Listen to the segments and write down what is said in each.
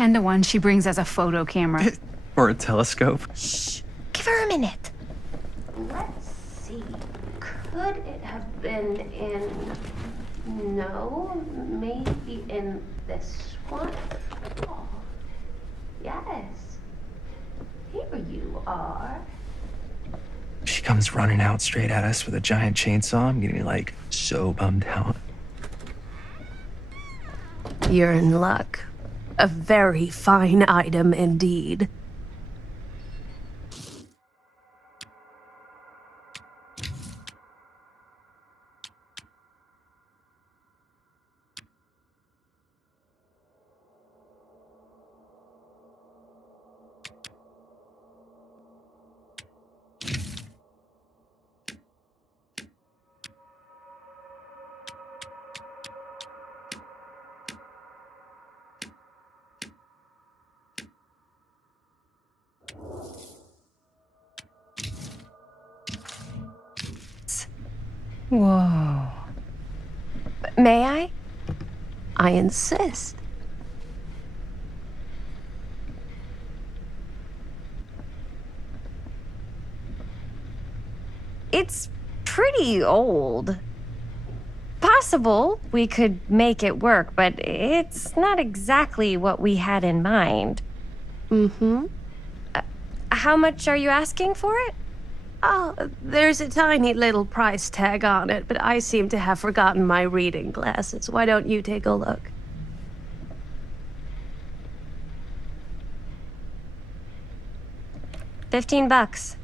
10 to 1 she brings as a photo camera. Or a telescope. Shh. Give her a minute. Let's see. Could it have been in... No, maybe in this one? Oh, yes. Here you are. She comes running out straight at us with a giant chainsaw. I'm getting, like, so bummed out. You're in luck. A very fine item indeed. Whoa. May I? I insist. It's pretty old. Possible we could make it work, but it's not exactly what we had in mind. Mm-hmm. How much are you asking for it? Oh, there's a tiny little price tag on it, but I seem to have forgotten my reading glasses. Why don't you take a look? $15.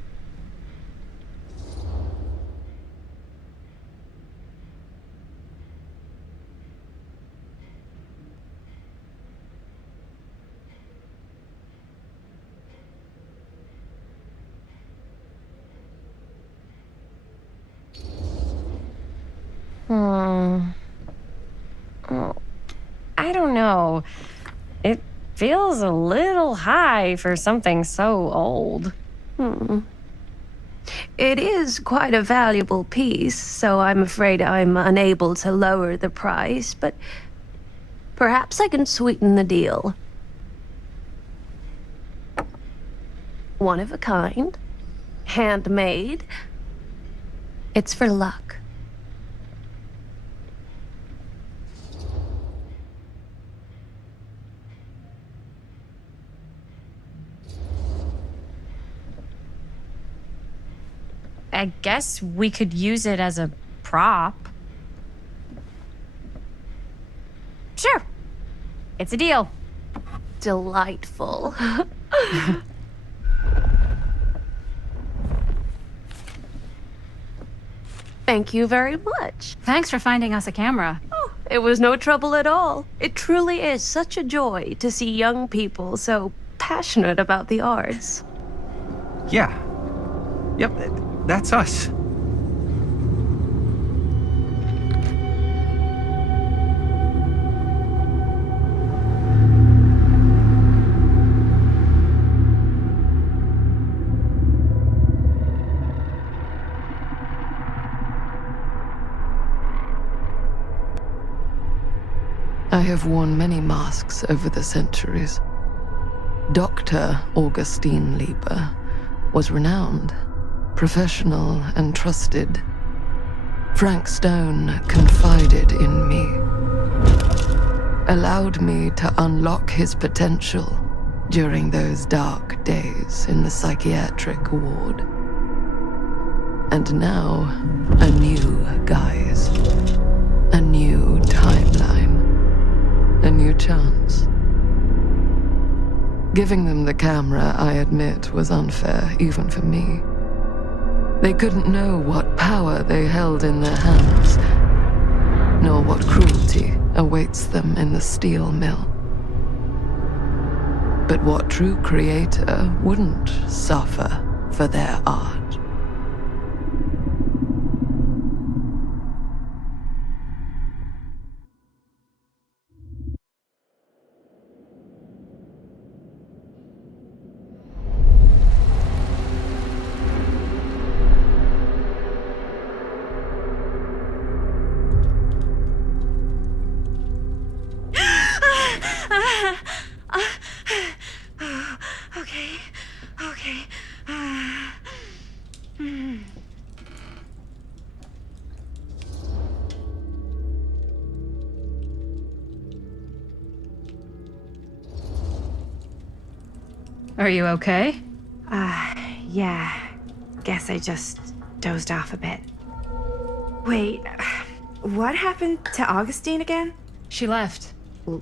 Oh, I don't know. It feels a little high for something so old. It is quite a valuable piece, so I'm afraid I'm unable to lower the price, but perhaps I can sweeten the deal. One of a kind, handmade. It's for luck. I guess we could use it as a prop. Sure. It's a deal. Delightful. Thank you very much. Thanks for finding us a camera. Oh, it was no trouble at all. It truly is such a joy to see young people so passionate about the arts. Yeah. Yep, that's us. I have worn many masks over the centuries. Dr. Augustine Lieber was renowned, professional, and trusted. Frank Stone confided in me, allowed me to unlock his potential during those dark days in the psychiatric ward. And now, a new guise, a new timeline, a new chance. Giving them the camera, I admit, was unfair, even for me. They couldn't know what power they held in their hands, nor what cruelty awaits them in the steel mill. But what true creator wouldn't suffer for their art? Okay. Are you okay? Yeah. Guess I just dozed off a bit. Wait, what happened to Augustine again? She left.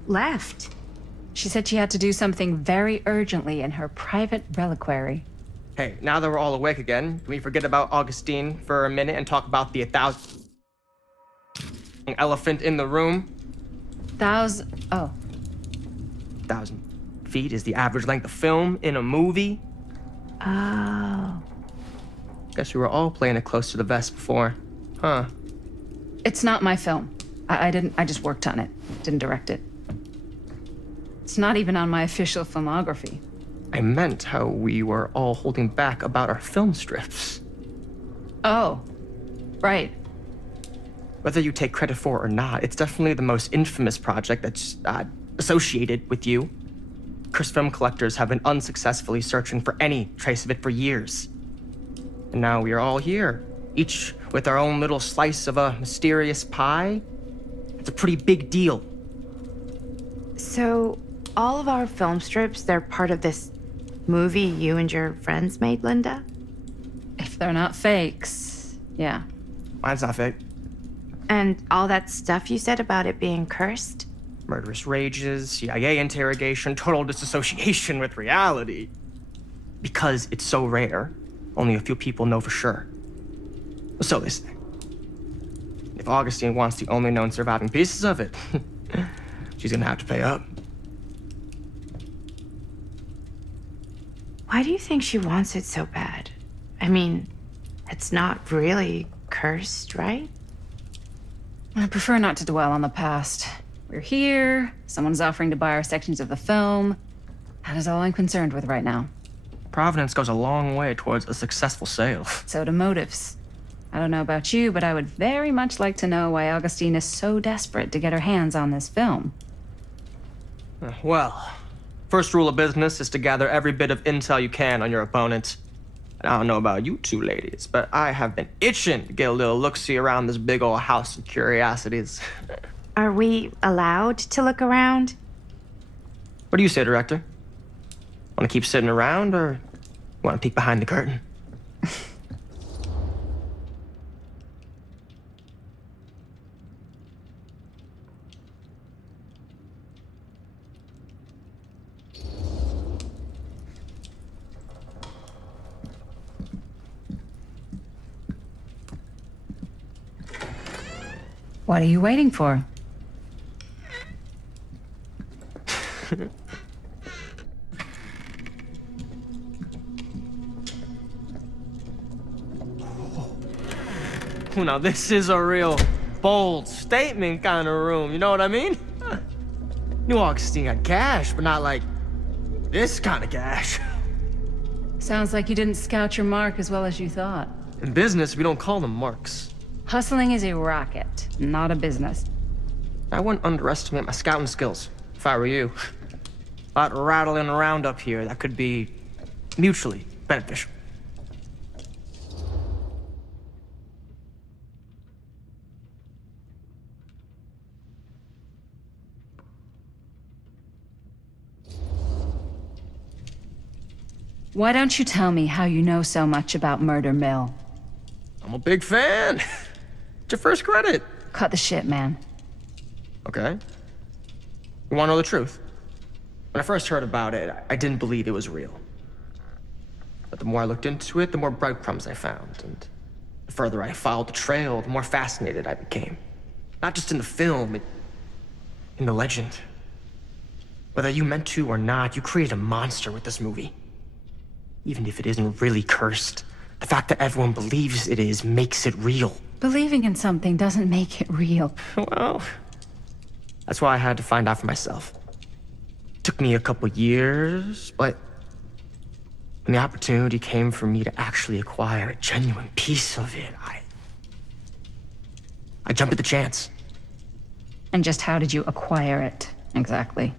Left? She said she had to do something very urgently in her private reliquary. Hey, now that we're all awake again, can we forget about Augustine for a minute and talk about the 1,000 elephant in the room? 1,000 feet is the average length of film in a movie. Oh. Guess we were all playing it close to the vest before, huh? It's not my film. I just worked on it. Didn't direct it. It's not even on my official filmography. I meant how we were all holding back about our film strips. Oh, right. Whether you take credit for it or not, it's definitely the most infamous project that's associated with you. Cursed film collectors have been unsuccessfully searching for any trace of it for years. And now we are all here, each with our own little slice of a mysterious pie. It's a pretty big deal. So, all of our film strips, they're part of this movie you and your friends made, Linda? If they're not fakes, yeah. Mine's not fake. And all that stuff you said about it being cursed? Murderous rages, CIA interrogation, total disassociation with reality. Because it's so rare, only a few people know for sure. So they say. If Augustine wants the only known surviving pieces of it, she's gonna have to pay up. Why do you think she wants it so bad? I mean, it's not really cursed, right? I prefer not to dwell on the past. We're here, someone's offering to buy our sections of the film. That is all I'm concerned with right now. Providence goes a long way towards a successful sale. So do motives. I don't know about you, but I would very much like to know why Augustine is so desperate to get her hands on this film. Well, first rule of business is to gather every bit of intel you can on your opponent. And I don't know about you two ladies, but I have been itching to get a little look-see around this big old house of curiosities. Are we allowed to look around? What do you say, Director? Want to keep sitting around, or want to peek behind the curtain? What are you waiting for? Now this is a real bold statement kind of room, you know what I mean? New Augustine got cash, but not like this kind of cash. Sounds like you didn't scout your mark as well as you thought. In business, we don't call them marks. Hustling is a racket, not a business. I wouldn't underestimate my scouting skills, if I were you. A lot rattling around up here that could be mutually beneficial. Why don't you tell me how you know so much about Murder Mill? I'm a big fan. It's your first credit. Cut the shit, man. Okay. You want to know the truth? When I first heard about it, I didn't believe it was real. But the more I looked into it, the more breadcrumbs I found. And the further I followed the trail, the more fascinated I became. Not just in the film, in the legend. Whether you meant to or not, you created a monster with this movie. Even if it isn't really cursed, the fact that everyone believes it is makes it real. Believing in something doesn't make it real. Well, that's why I had to find out for myself. Took me a couple years, but when the opportunity came for me to actually acquire a genuine piece of it, I jumped at the chance. And just how did you acquire it, exactly?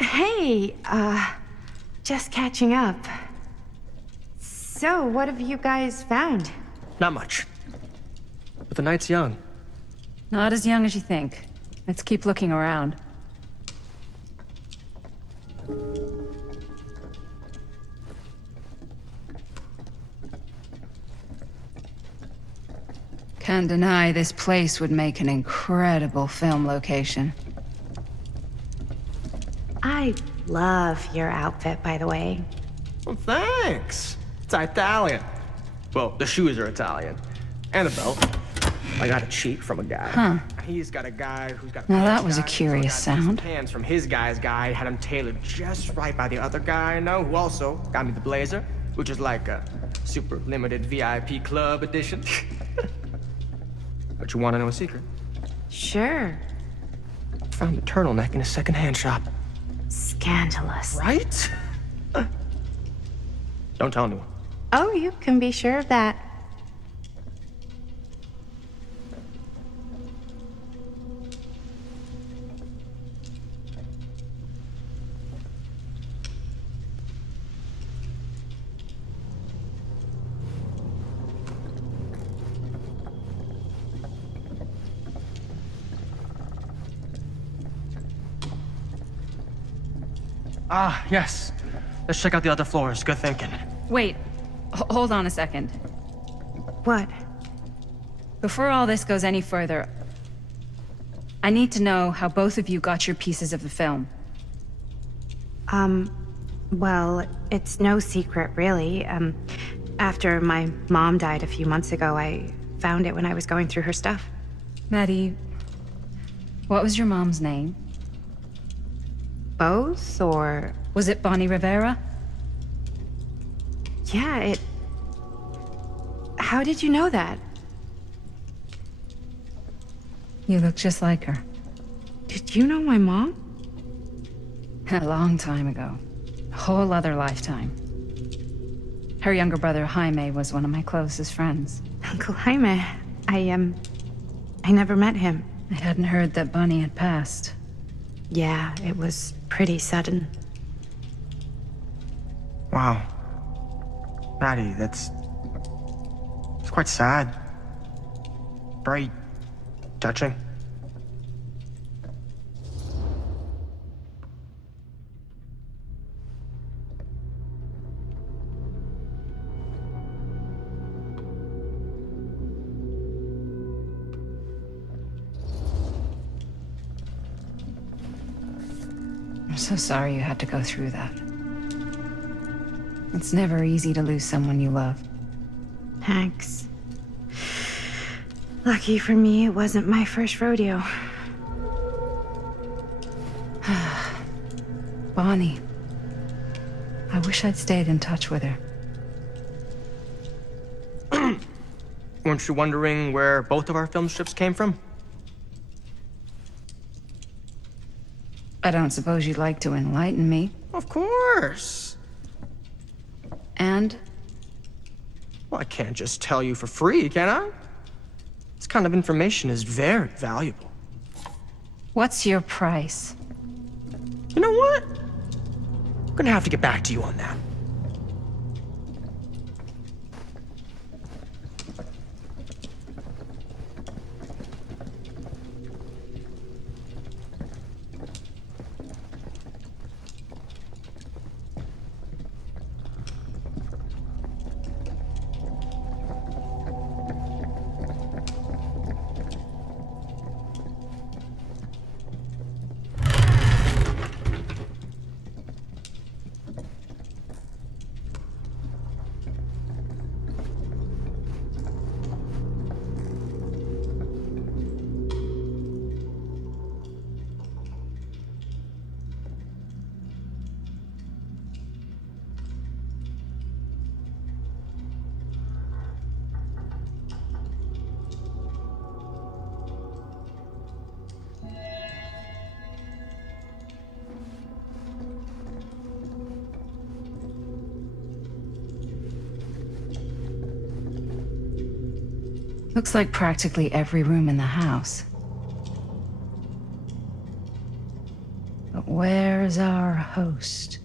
Hey, Hey, just catching up. So, what have you guys found? Not much. But the night's young. Not as young as you think. Let's keep looking around. Can't deny this place would make an incredible film location. I love your outfit, by the way. Well, thanks. It's Italian. Well, the shoes are Italian. And the belt. I got a cheat from a guy. Huh. He's got a guy who's got. Now that was a guy, so I curious got these sound. Pants from his guy's guy had him tailored just right by the other guy I know, who also got me the blazer, which is like a super limited VIP club edition. But you want to know a secret? Sure. Found a turtleneck in a secondhand shop. Scandalous. Right? Don't tell anyone. Oh, you can be sure of that. Ah, yes. Let's check out the other floors. Good thinking. Wait, hold on a second. What? Before all this goes any further, I need to know how both of you got your pieces of the film. Well, it's no secret, really. After my mom died a few months ago, I found it when I was going through her stuff. Maddie, what was your mom's name? Both, or... Was it Bonnie Rivera? Yeah, it... How did you know that? You look just like her. Did you know my mom? A long time ago. A whole other lifetime. Her younger brother, Jaime, was one of my closest friends. Uncle Jaime. I never met him. I hadn't heard that Bonnie had passed. Yeah, it was pretty sudden. Wow. Maddie, it's quite sad. Very touching. I'm so sorry you had to go through that. It's never easy to lose someone you love. Thanks. Lucky for me, it wasn't my first rodeo. Bonnie. I wish I'd stayed in touch with her. Weren't you wondering where both of our film strips came from? I don't suppose you'd like to enlighten me. Of course. And? Well, I can't just tell you for free, can I? This kind of information is very valuable. What's your price? You know what? I'm gonna have to get back to you on that. Looks like practically every room in the house. But where There's our host.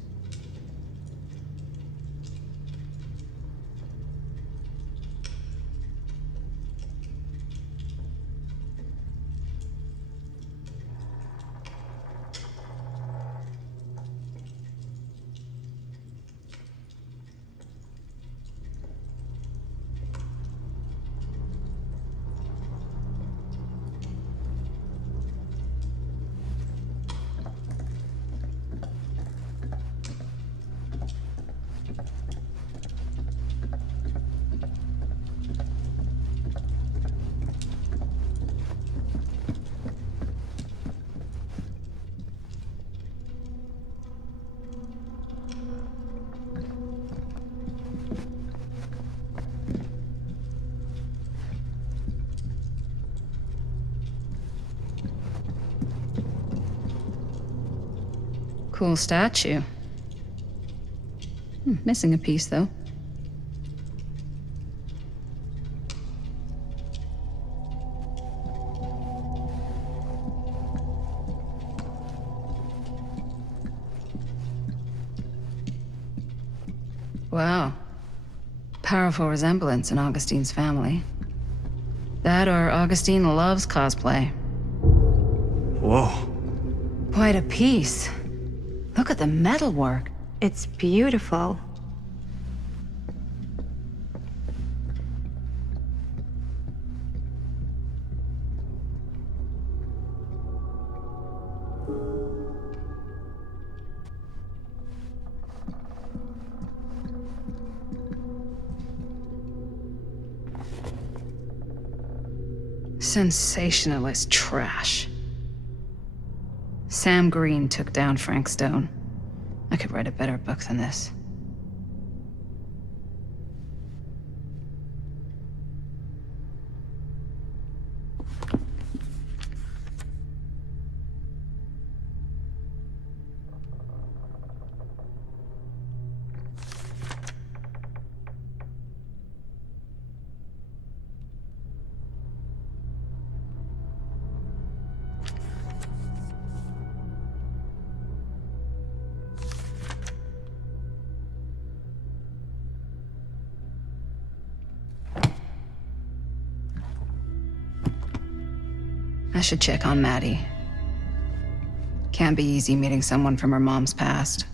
Cool statue. Missing a piece, though. Wow. Powerful resemblance in Augustine's family. That or Augustine loves cosplay. Whoa. Quite a piece. Look at the metalwork. It's beautiful. Sensationalist trash. Sam Green took down Frank Stone. I could write a better book than this. I should check on Maddie. Can't be easy meeting someone from her mom's past.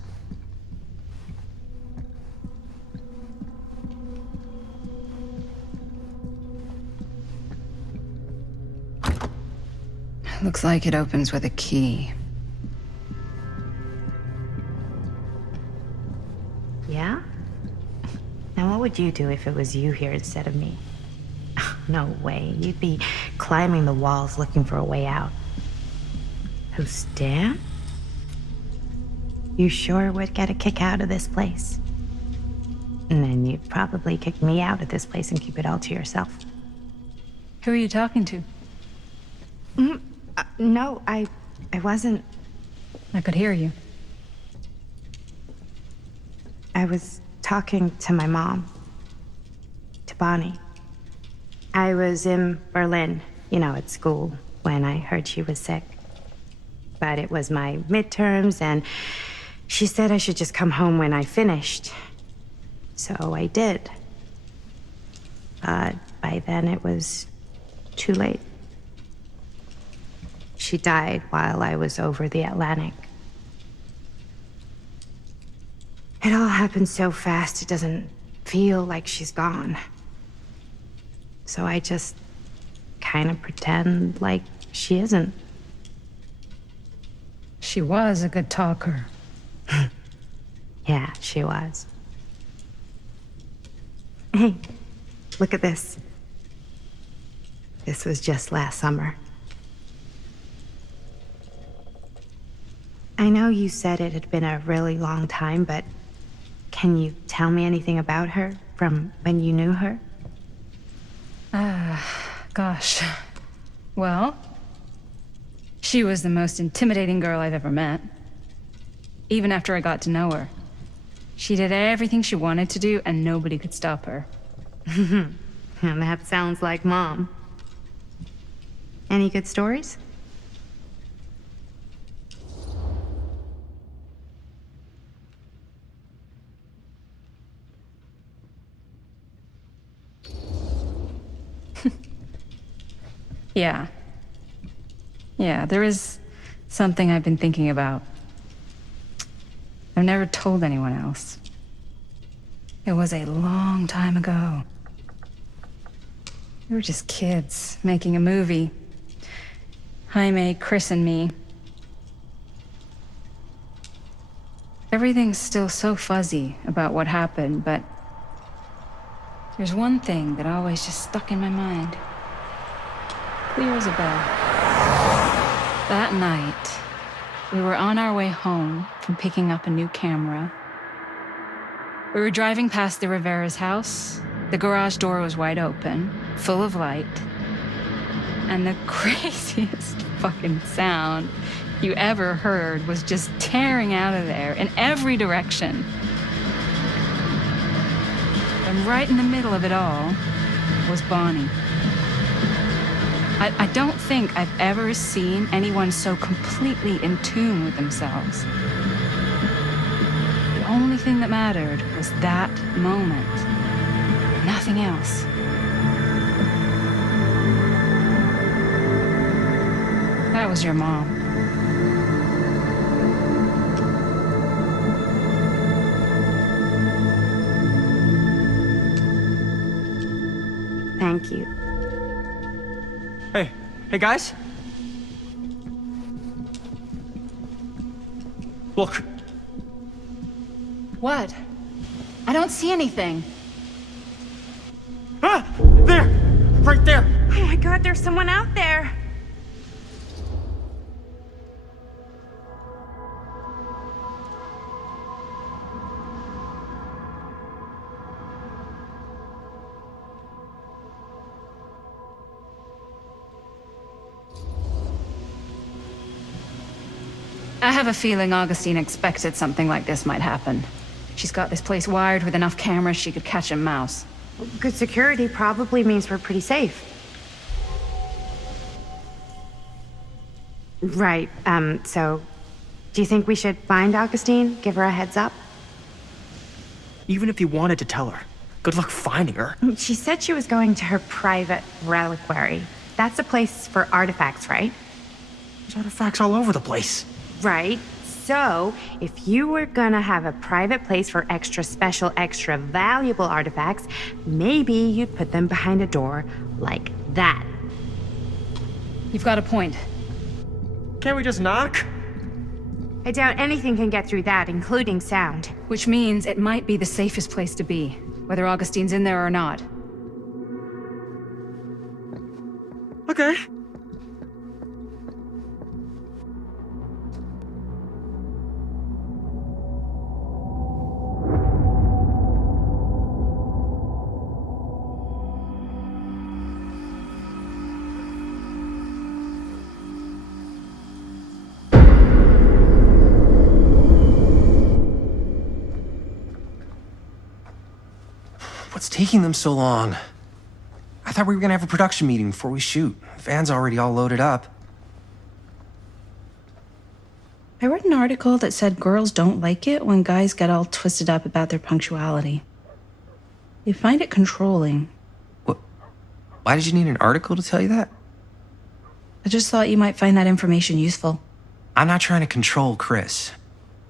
Looks like it opens with a key. Yeah? Now what would you do if it was you here instead of me? No way. You'd be climbing the walls looking for a way out. Who's Dan? You sure would get a kick out of this place. And then you'd probably kick me out of this place and keep it all to yourself. Who are you talking to? No, I wasn't. I could hear you. I was talking to my mom. To Bonnie. I was in Berlin, at school, when I heard she was sick. But it was my midterms, and she said I should just come home when I finished. So I did. But by then it was too late. She died while I was over the Atlantic. It all happened so fast, it doesn't feel like she's gone. So I just kind of pretend like she isn't. She was a good talker. Yeah, she was. Hey, look at this. This was just last summer. I know you said it had been a really long time, but can you tell me anything about her from when you knew her? Gosh. Well, she was the most intimidating girl I've ever met. Even after I got to know her. She did everything she wanted to do, and nobody could stop her. And that sounds like Mom. Any good stories? Yeah. Yeah, there is something I've been thinking about. I've never told anyone else. It was a long time ago. We were just kids making a movie. Jaime, Chris, and me. Everything's still so fuzzy about what happened, but there's one thing that always just stuck in my mind. Clear as a bell. That night, we were on our way home from picking up a new camera. We were driving past the Rivera's house. The garage door was wide open, full of light. And the craziest fucking sound you ever heard was just tearing out of there in every direction. And right in the middle of it all was Bonnie. I don't think I've ever seen anyone so completely in tune with themselves. The only thing that mattered was that moment. Nothing else. That was your mom. Thank you. Hey guys. Look. What? I don't see anything. Ah! There! Right there! Oh my god, there's someone out there. I have a feeling Augustine expected something like this might happen. She's got this place wired with enough cameras she could catch a mouse. Good security probably means we're pretty safe. Right, so do you think we should find Augustine? Give her a heads up? Even if you wanted to tell her, good luck finding her. She said she was going to her private reliquary. That's a place for artifacts, right? There's artifacts all over the place. Right. So, if you were gonna have a private place for extra special, extra valuable artifacts, maybe you'd put them behind a door like that. You've got a point. Can't we just knock? I doubt anything can get through that, including sound. Which means it might be the safest place to be, whether Augustine's in there or not. Okay. What's taking them so long? I thought we were gonna have a production meeting before we shoot. The van's already all loaded up. I read an article that said girls don't like it when guys get all twisted up about their punctuality. They find it controlling. What? Why did you need an article to tell you that? I just thought you might find that information useful. I'm not trying to control Chris.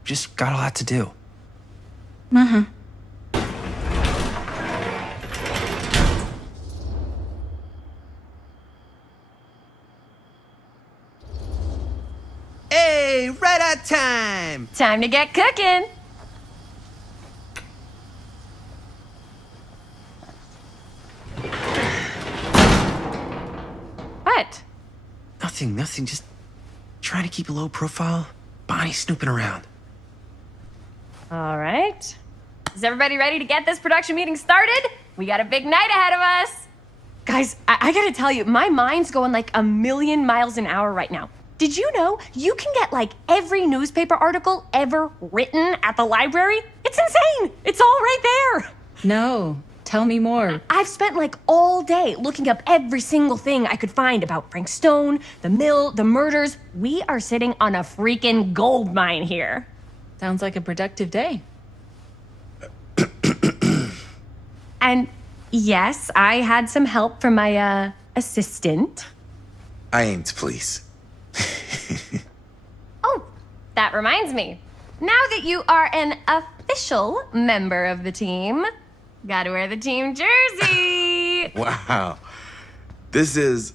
Just got a lot to do. Uh-huh. Hey, right on time! Time to get cooking. What? Nothing. Just trying to keep a low profile. Bonnie snooping around. All right. Is everybody ready to get this production meeting started? We got a big night ahead of us. Guys, I gotta tell you, my mind's going like a million miles an hour right now. Did you know you can get like every newspaper article ever written at the library? It's insane. It's all right there. No. Tell me more. I've spent like all day looking up every single thing I could find about Frank Stone, the mill, the murders. We are sitting on a freaking gold mine here. Sounds like a productive day. And Yes, I had some help from my assistant. I aim to please. Oh, that reminds me. Now that you are an official member of the team, gotta wear the team jersey. Wow. This is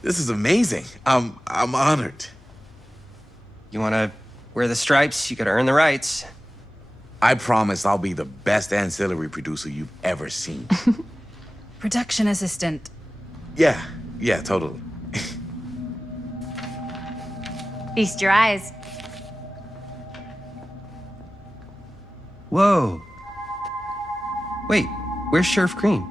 this is amazing. I'm honored. You want to wear the stripes? You got to earn the rights. I promise I'll be the best ancillary producer you've ever seen. Production assistant. Yeah, totally. Feast your eyes. Whoa. Wait, where's Sheriff Green?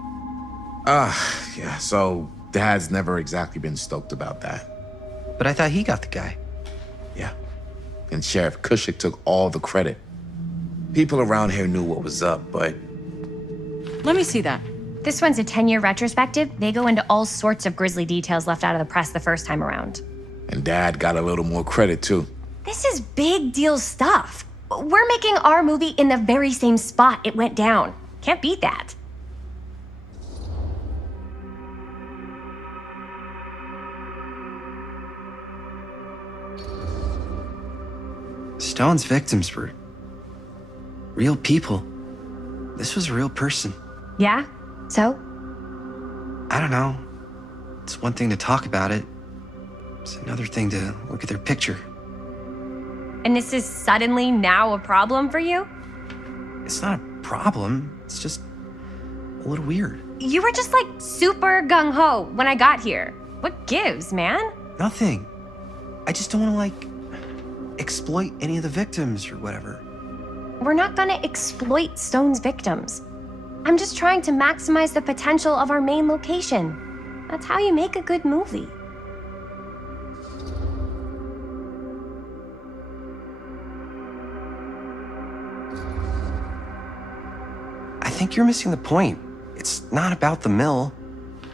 Yeah, so Dad's never exactly been stoked about that. But I thought he got the guy. Yeah. And Sheriff Cushik took all the credit. People around here knew what was up, but Let me see that. This one's a 10-year retrospective. They go into all sorts of grisly details left out of the press the first time around. and Dad got a little more credit too. This is big deal stuff. We're making our movie in the very same spot it went down. Can't beat that. Stone's victims were real people. This was a real person. Yeah? So? I don't know. It's one thing to talk about it. It's another thing to look at their picture. And this is suddenly now a problem for you? It's not a problem. It's just a little weird. You were just like super gung-ho when I got here. What gives, man? Nothing. I just don't want to, like, exploit any of the victims or whatever. We're not gonna exploit Stone's victims. I'm just trying to maximize the potential of our main location. That's how you make a good movie. I think you're missing the point. It's not about the mill.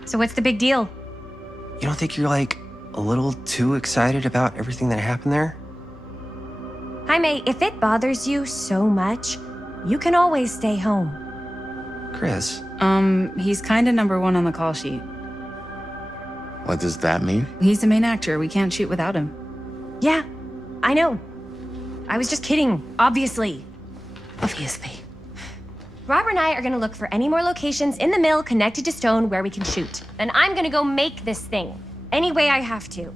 So what's the big deal? You don't think you're, like, a little too excited about everything that happened there? Jaime, if it bothers you so much, you can always stay home. Chris, He's kinda number one on the call sheet. What does that mean? He's the main actor. We can't shoot without him. Yeah, I know. I was just kidding, obviously. Obviously. Robert and I are gonna look for any more locations in the mill connected to Stone where we can shoot. Then I'm gonna go make this thing, any way I have to.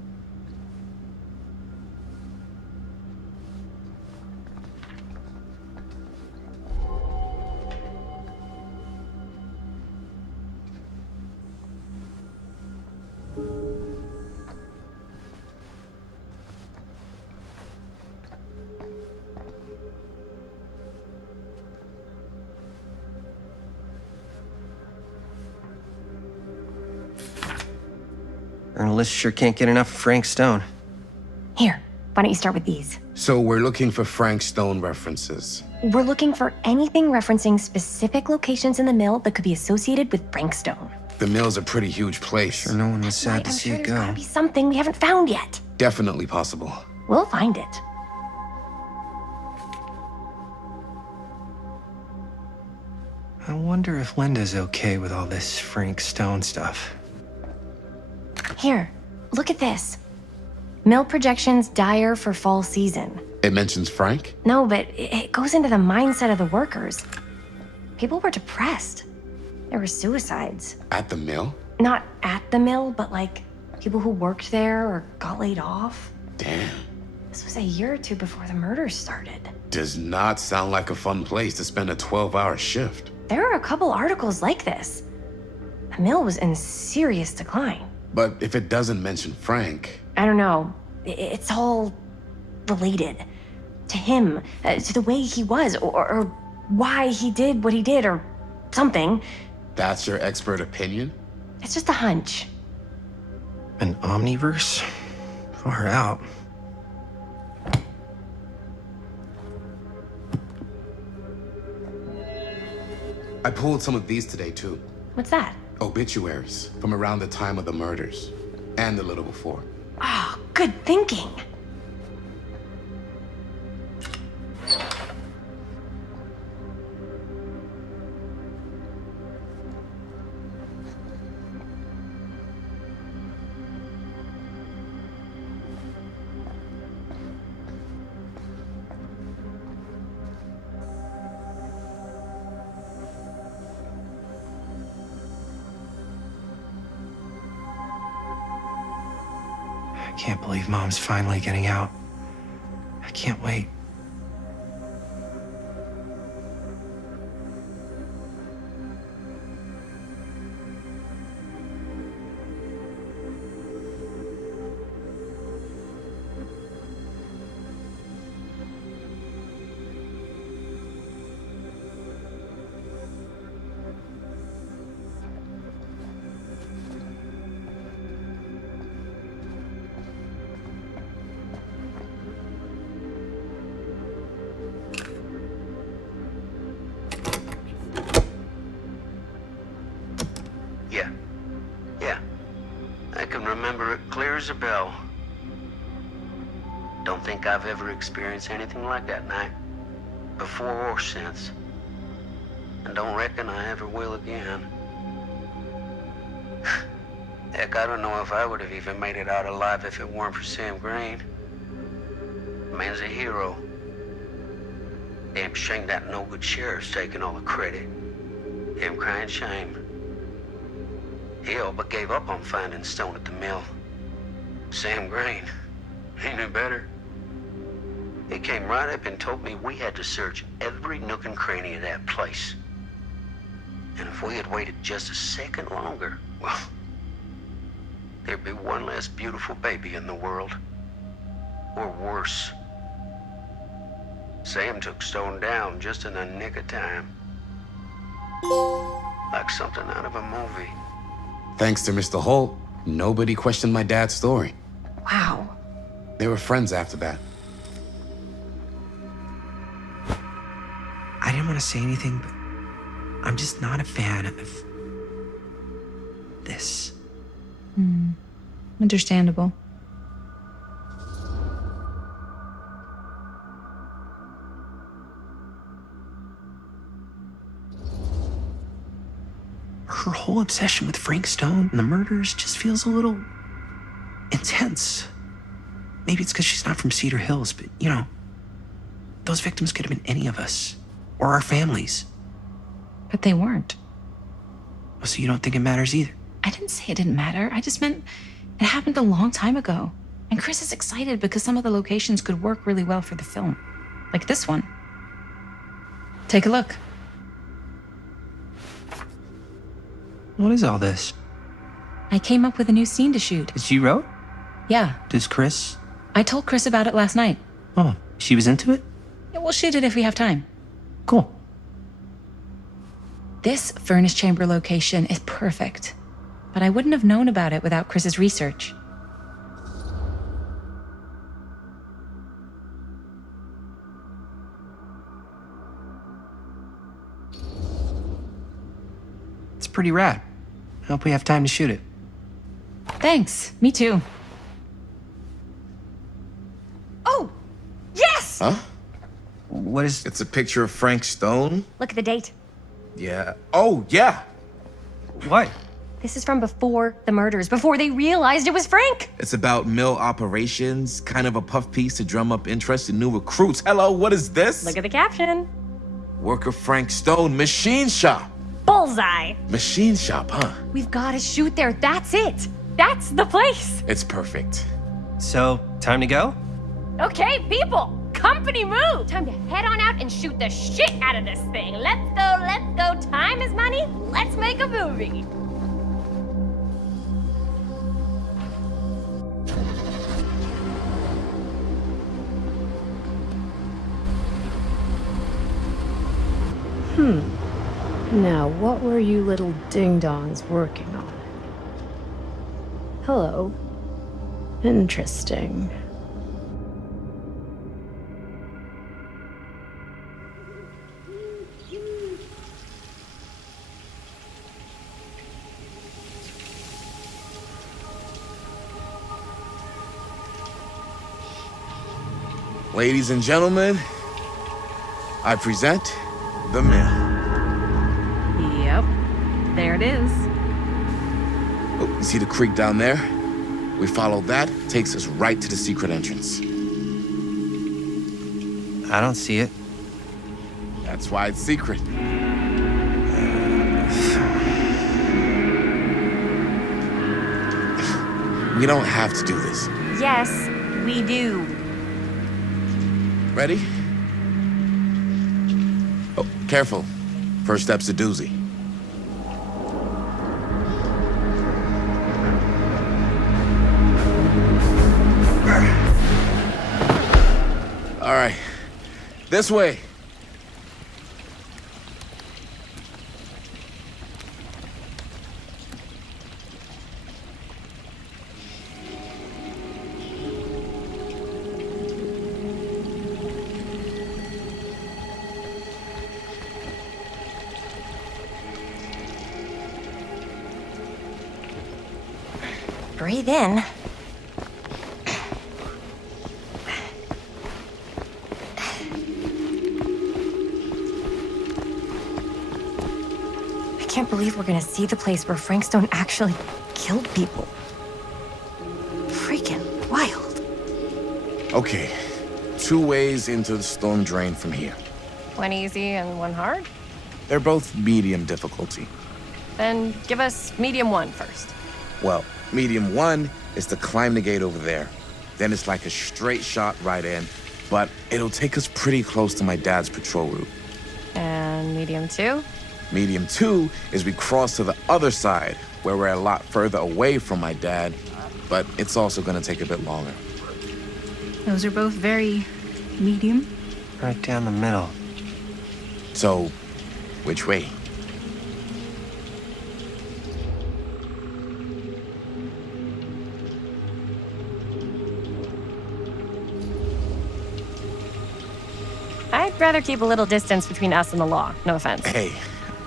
journalists sure can't get enough of Frank Stone. Here, why don't you start with these? So we're looking for Frank Stone references. We're looking for anything referencing specific locations in the mill that could be associated with Frank Stone. The mill's a pretty huge place. Sure, no one was sad Right, to I'm see sure it there's go. gotta be something we haven't found yet. Definitely possible. We'll find it. I wonder if Linda's okay with all this Frank Stone stuff. Here, look at this. Mill projections dire for fall season. It mentions Frank? No, but it goes into the mindset of the workers. People were depressed. There were suicides. At the mill? Not at the mill, but like people who worked there or got laid off. Damn. This was a year or two before the murders started. Does not sound like a fun place to spend a 12-hour shift. There are a couple articles like this. The mill was in serious decline. But if it doesn't mention Frank, I don't know. It's all related to him, to the way he was, or why he did what he did, or something. that's your expert opinion? It's just a hunch. An omniverse? Far out. I pulled some of these today too. What's that? Obituaries from around the time of the murders and a little before. Oh, good thinking. Can't believe Mom's finally getting out. I can't wait. Yeah. I can remember it clear as a bell. Don't think I've ever experienced anything like that night, before or since. And don't reckon I ever will again. Heck, I don't know if I would have even made it out alive if it weren't for Sam Green. Man's a hero. Damn shame that no-good sheriff's taking all the credit. Him crying shame. He all but gave up on finding Stone at the mill. Sam Green, he knew better. He came right up and told me we had to search every nook and cranny of that place. And if we had waited just a second longer, well, there'd be one less beautiful baby in the world. Or worse. Sam took Stone down just in the nick of time. Like something out of a movie. Thanks to Mr. Holt, nobody questioned my dad's story. Wow. They were friends after that. I didn't want to say anything, but I'm just not a fan of this. Understandable. Her whole obsession with Frank Stone and the murders just feels a little intense. Maybe it's because she's not from Cedar Hills, but you know, those victims could have been any of us or our families. But they weren't. So you don't think it matters either? I didn't say it didn't matter. I just meant it happened a long time ago. And Chris is excited because some of the locations could work really well for the film. Like this one. Take a look. What is all this? I came up with a new scene to shoot. That you wrote? Yeah, Does Chris? I told Chris about it last night. Oh, she was into it? Yeah, we'll shoot it if we have time. Cool. This furnace chamber location is perfect. But I wouldn't have known about it without Chris's research. It's pretty rad. I hope we have time to shoot it. Thanks. Me too. Oh! Yes! Huh? What is... It's a picture of Frank Stone? Look at the date. Yeah. Oh, yeah. What? This is from before the murders, before they realized it was Frank. It's about mill operations, kind of a puff piece to drum up interest in new recruits. Hello, what is this? Look at the caption. Worker Frank Stone, machine shop. Bullseye. Machine shop, huh? We've got to shoot there. That's it. That's the place. It's perfect. So, time to go? Okay, people. Company move. Time to head on out and shoot the shit out of this thing. Let's go, let's go. Time is money. Let's make a movie. Now, what were you little ding-dongs working on? Hello. Interesting. Ladies and gentlemen, I present The Mill. Yep. There it is. Oh, you see the creek down there? We follow that, takes us right to the secret entrance. I don't see it. That's why it's secret. We don't have to do this. Yes, we do. Ready? Oh, careful. First step's a doozy. All right. This way. Breathe in. I can't believe we're gonna see the place where Frank Stone actually killed people. Freaking wild. Okay. 2 ways into the storm drain from here. One easy and one hard? They're both medium difficulty. Then give us medium one first. Well, medium 1 is to climb the gate over there. Then it's like a straight shot right in, but it'll take us pretty close to my dad's patrol route. And medium two? Medium 2 is we cross to the other side, where we're a lot further away from my dad, but it's also gonna take a bit longer. Those are both very medium. Right down the middle. So, which way? I'd rather keep a little distance between us and the law. No offense. Hey,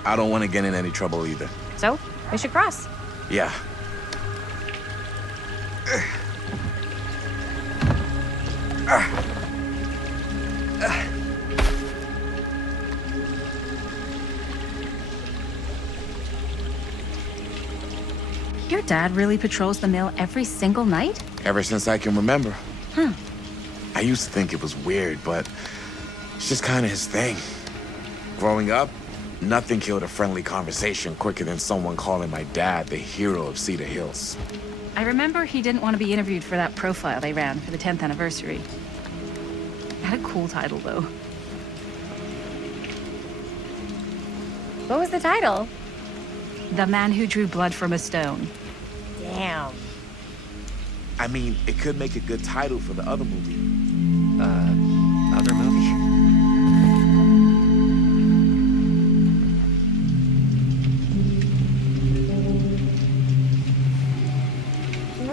I don't want to get in any trouble either. So, we should cross. Yeah. Your dad really patrols the mill every single night? Ever since I can remember. I used to think it was weird, but it's just kind of his thing. Growing up, nothing killed a friendly conversation quicker than someone calling my dad the hero of Cedar Hills. I remember he didn't want to be interviewed for that profile they ran for the 10th anniversary. It had a cool title, though. What was the title? The Man Who Drew Blood from a Stone. Damn. I mean, it could make a good title for the other movie. Other movie?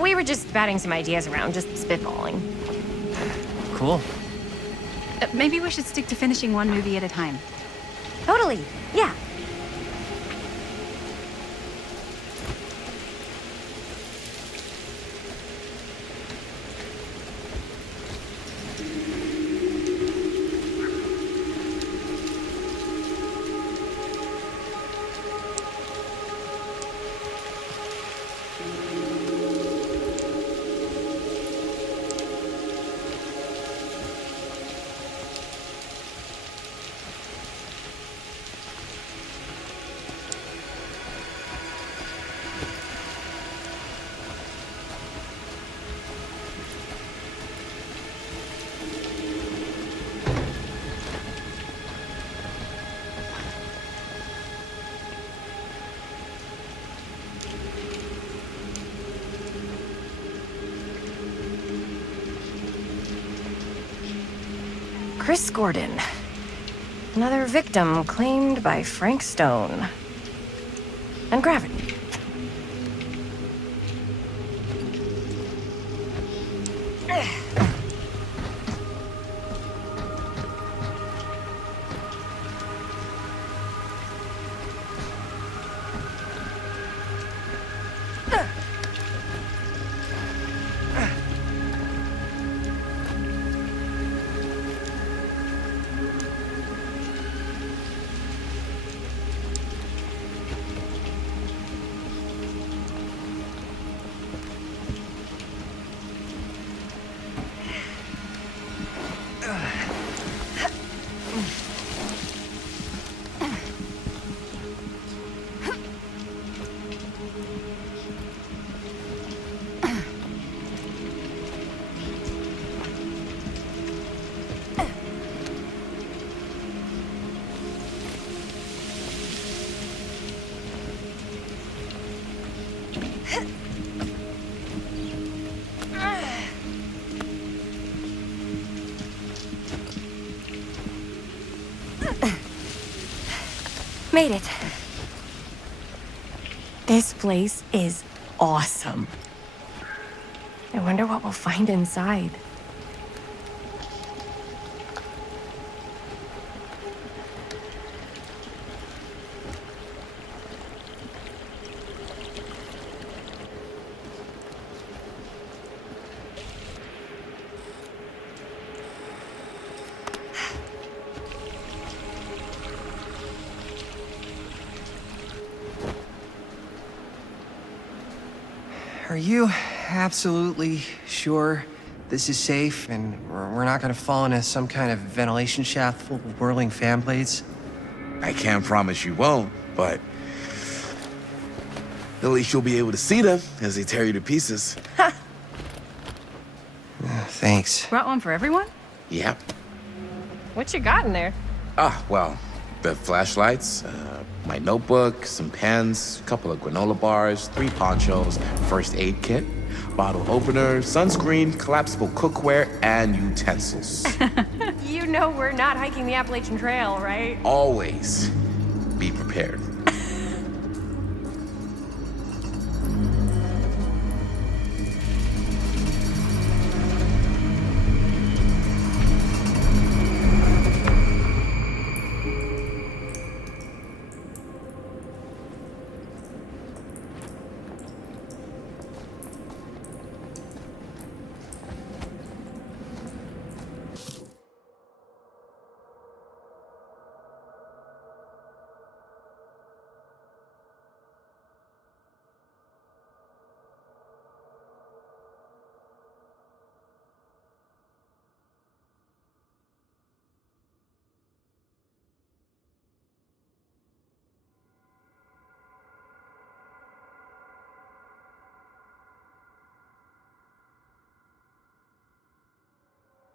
We were just batting some ideas around, just spitballing. Cool. Maybe we should stick to finishing one movie at a time. Totally. Yeah. Chris Gordon. Another victim claimed by Frank Stone. And Gravity. Made it. This place is awesome. I wonder what we'll find inside. Are you absolutely sure this is safe and we're not gonna fall into some kind of ventilation shaft full of whirling fan blades? I can't promise you won't, but at least you'll be able to see them as they tear you to pieces. Thanks. Brought one for everyone? Yep. What you got in there? Well, the flashlights, my notebook, some pens, a couple of granola bars, 3 ponchos, first aid kit, bottle opener, sunscreen, collapsible cookware, and utensils. You know we're not hiking the Appalachian Trail, right? Always be prepared.